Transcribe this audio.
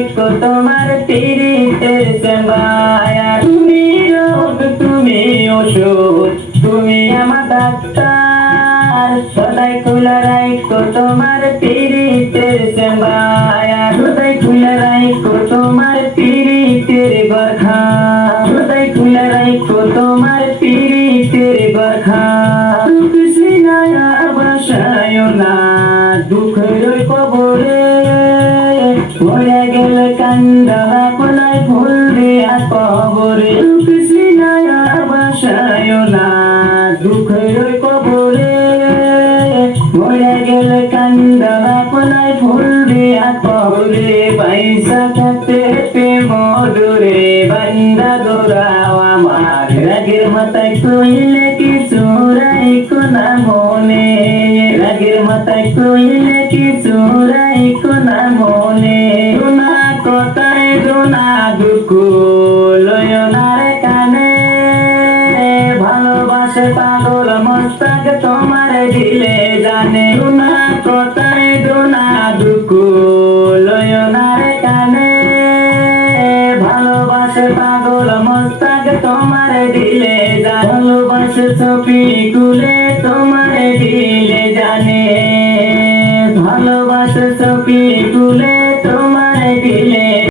রাইখো তোমার পিরিতের সেবায়া। তুমি রোগ তুমি ওষুধ তুমি আমার ডাক্তার, সদাই খোলা রাইখো তোমার পিরিতের সেবায়া। সদাই খোলা রাইখো তোমার পিরিতের বরখা, সদাই খোলা রাইখো তোমার পিরিতের বরখা। বাসায় না দুঃখের কবরে, মরে গেলে কান্দালা কোনায় ফুল দিয়া কবরে। বাসায় না দুঃখের কবরে, মরে গেলে কান্দালা কোনায় ফুল দিয়া কবরে। পয়সা থাকতে মধুরে বান্দা দৌড়াও আমার, রাগের মাথায় কইলে কিছু রাইখো না মনে, রাগের মাথায় কইলে কিছু রাইখো না মনে। দোনা কথায় দোনা দুঃখ লয় না রে কানে, ভালোবাসে পাগল মস্তাক তোমার দিলে জানে। দোনা কথায় দোনা দুঃখ লয় না রে কানে, ভালোবাসে পাগল মস্তাক তোমার দিলে জানে। ভালোবাসে ছবি কুলে তোমার দিলে জানে, ভালোবাসে ছবি কুলে